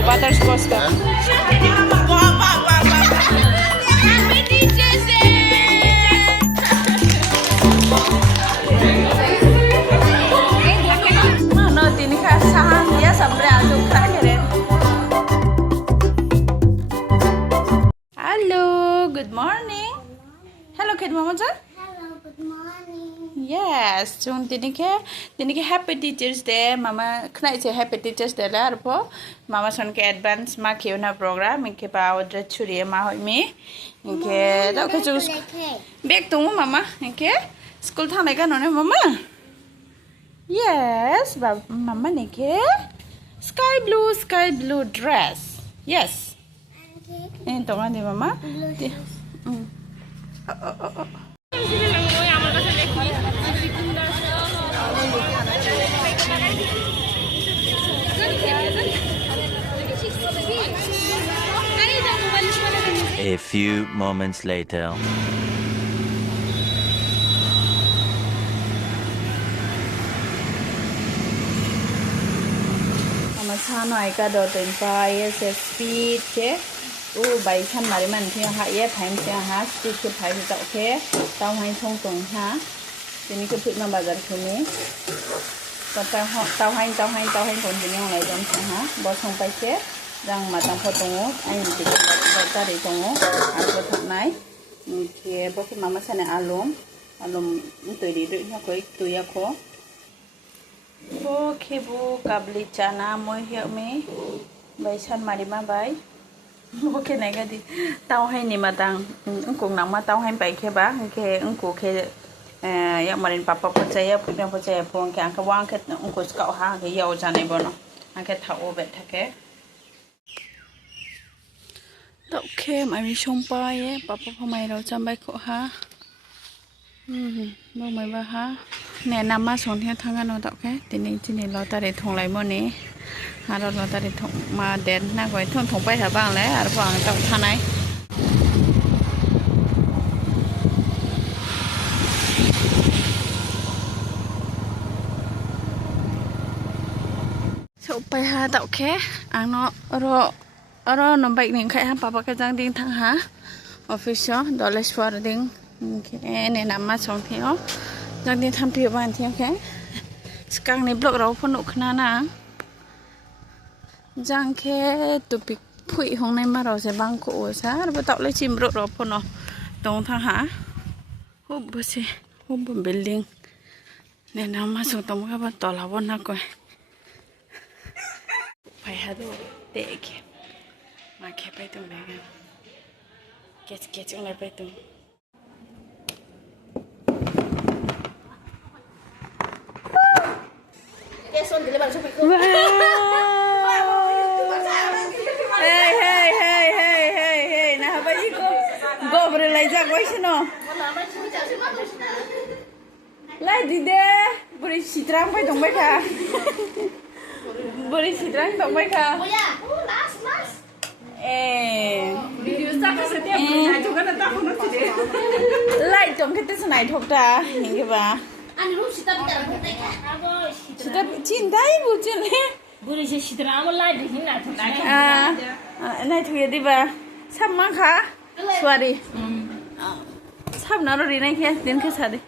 Butterscotch stuff. Happy Teachers Day! No, tini ka saham dia sampai azuk keren. Hello, good morning. Hello, kid mama John. Hello, good morning. Yes, chung tini ke Happy Teachers Day. Mama kena je Happy Teachers Day lah, arpo. Mama son ke advance ma kiuna program, inke bawa dress curi ma hoi mi, inke tau ke chung bag tunggu mama, inke school thang lega nona mama. Yes, mama inke sky blue dress. Yes. Ini tunggu di mama. A few moments later. Mama sana ika do tempa ye se speed ke bai chan mari man thi ha ye phaim se ha speed ke phai ta ke tao hai thong tong ha tini ke phit ma bazar khune ta tao hai kon din yong lai dom ha bo thong pai ke rang ma tang pho tong ai ni ke ba ta de tong a pho thak nai ke bo ke mama sane alum tui di ri na koi tu ya kho Oke bu kabli chana moi hiak me bai chan mari ma bai oke naga di tao hai ni matang ungkung nang ma tao hai bai ke ba ke ungku ke ya marin papa percaya punya percaya pun ke angka wang ke ungku skau ha ke yau janai bono angka thau bet thake oke mai shong pa ye papa phamai ro cham bai kho ha bo mai ba ha nè nằm mà xuống theo thang anh đó cái thì lo ta để thùng lại món này hà lo ta để thùng mà đèn na gọi thùng bay thả băng lấy à băng trong thang này số bay hà tạo cái anh nó nó bay những cái papa cái trang tiếng thang hà official dollars for tiếng nè nằm mà xuống theo Jangan dia tampil banti, okay? Sekarang ni blok rau pun nak kena na. Jangan ke tupik pui hong ni marau se bangku osa. Lepas tak boleh cim blok rau pun no. Dong thang ha. Hub bersih, hub building. Ni nama masuk tong apa tolawon nak kau. Payah tu dek. Mak apa itu mereka? Kecik orang apa itu? Hey, nah apa ini go berlajak kau sino? Lai di deh, beri sitrang pai dong pai kah? Beri sitrang dong pai kah? Video tak setiap hari juga nak tahu nak sih. Lai dong kita senai thok dah, ini apa? Sudah cinta ibu cile. Boleh je citra amal lagi di sini tu. Naik tu ya tiba. Sama kah? Suari. Sama naruh di naik ya, din ke sade.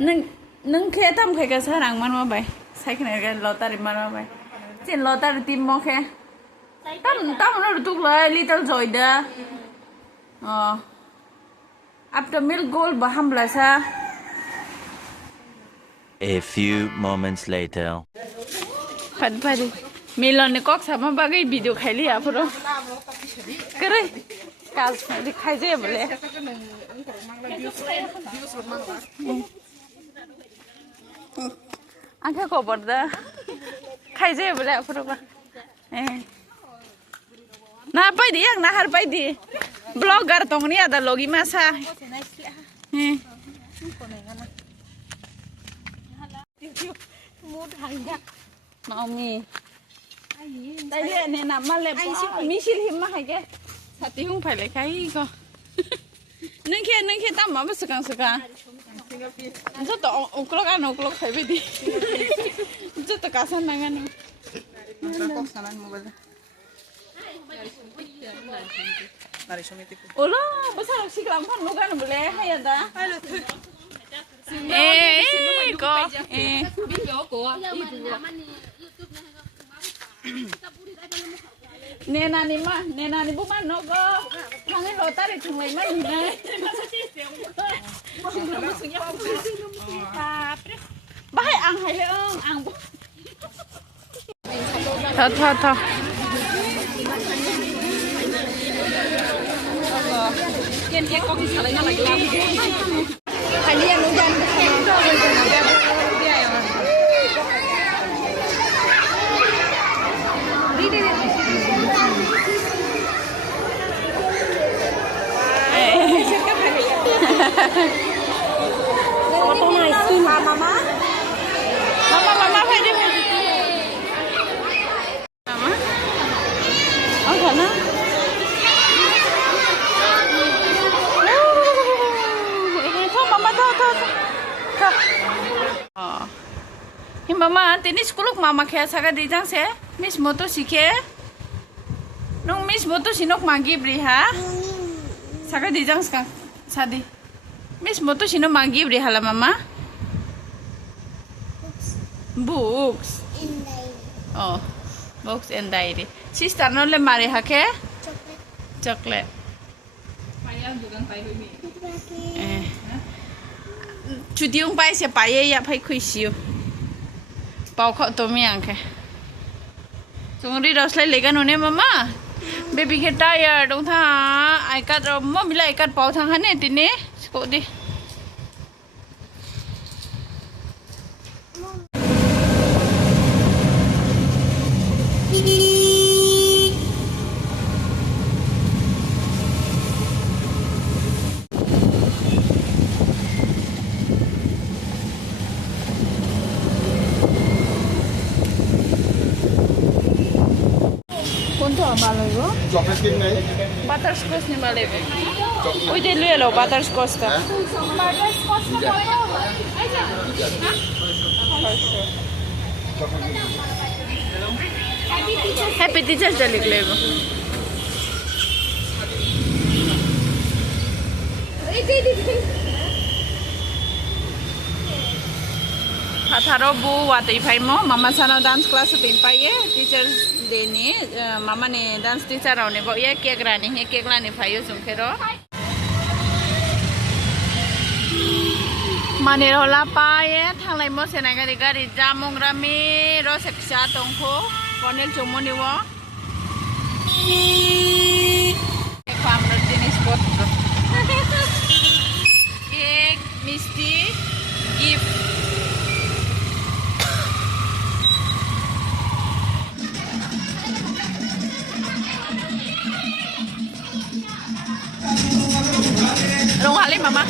Neng ke tam ke sarang mana bay. Saya kena ke lotar mana bay. Cin lotar tim mau ke. Tam naruh tu lah little joy dah. After milk gold baham belasa. A few moments later. Padi Milon ni kok sama bagai video kali ya puro. Kere. Kal di khai je boleh. Angka kok borda. Khai je boleh puro ba. Nah pai di yang nahar pai di. Blogger tong ni ada logi masa. Naomi. Tadi ni nama lepas misil hima hai ke? Sati hung phải lại cái co. Nâng kia tao mà sự càng. Rất to ông clock phải biết đi. Rất to cá san năng ăn. Clock sanan mobile. Ola, besar sih kelampan lu kan boleh hay ada. Có. Nè nani bố má nó có thằng ấy lột ta để thằng này mấy gì này. Bác hãy ăn hay không? Ăn. Thôi. Kiên có cái salad nó lại làm. Phải đi ăn luôn dân. Đi. Foto này xin mama phải đi. Mama. Thật á. Mama, tini sekolah mama kaya saga dijang se, Miss Moto sike, nung Miss Moto sinok magi beri ha, saga dijang sekarang, sadi, Miss Moto sinok magi beri hala mama, books, oh, books and diary, sister nole mari hake, chocolate, cuti pai se payah ya pai kuisiu. Bao khọ tôm miang khe. Chúng đi đâu lấy lấy cái nồi mama. Baby get tired đúng tha. Ai cắt mom bila ai cắt bao thang hắn này tin nè. Cô đi. Chocolate cake नहीं Butterscotch ni malay. Uy, di luya lo butterscotch ta. Happy Teachers Day लिख ले वो. Hatharo bu watai phai mo mama sana dance class tin pai ye teachers day ni mama ne dance teacher aune bo ye cake rani he cake lani phai yo sum khero mane rola pa ye thanglai mo senai gari jamong rami ro seksa tongkho konel chomoni wo ekam ro jinis potro cake misti gift Long hali mama.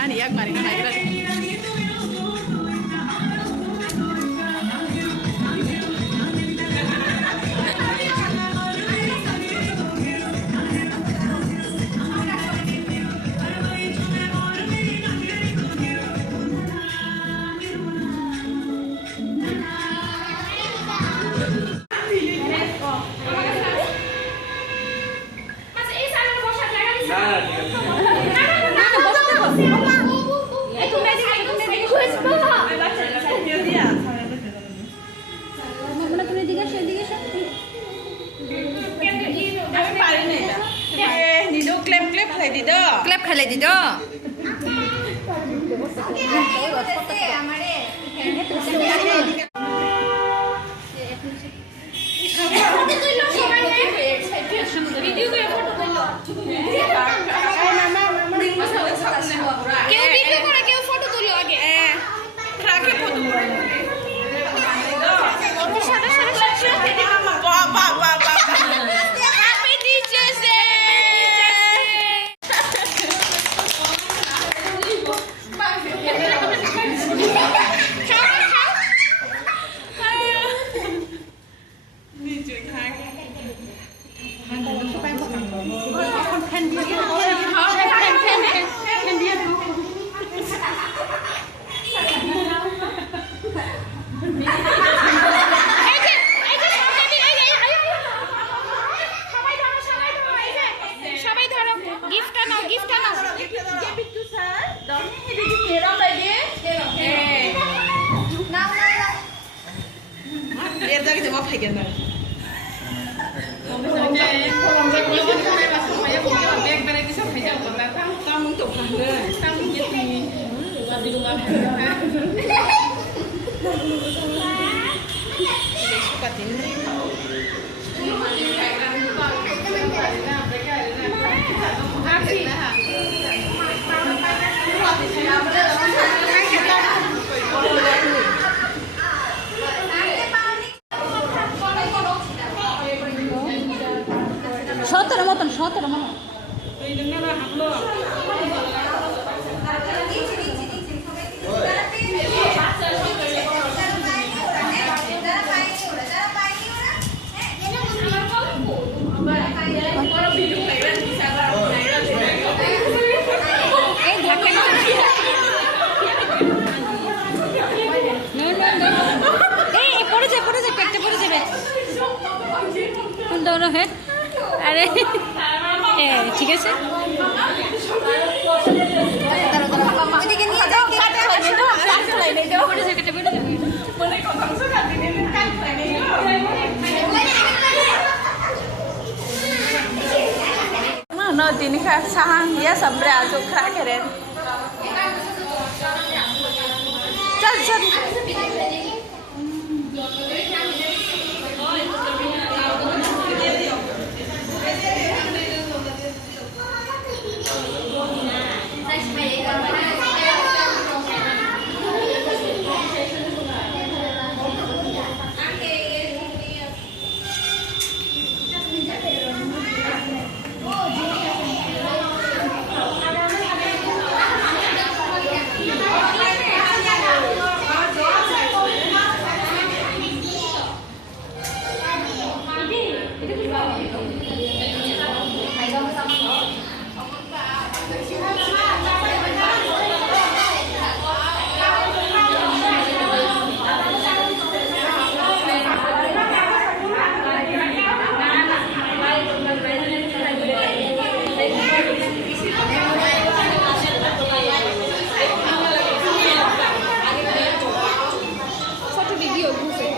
Ani yak mari kana ira. Clap khai lại đi đó. Kêu video kau nak kêu foto tu lagi. Kelak foto. Happy সতেরো মতন 17 মতন পড়ে যায় পেটটা পড়ে যাবে দৌড়ো হ্যাঁ আরে ঠিক আছে no tini ka sahang ya sabra zo kra keren chal chal Satu video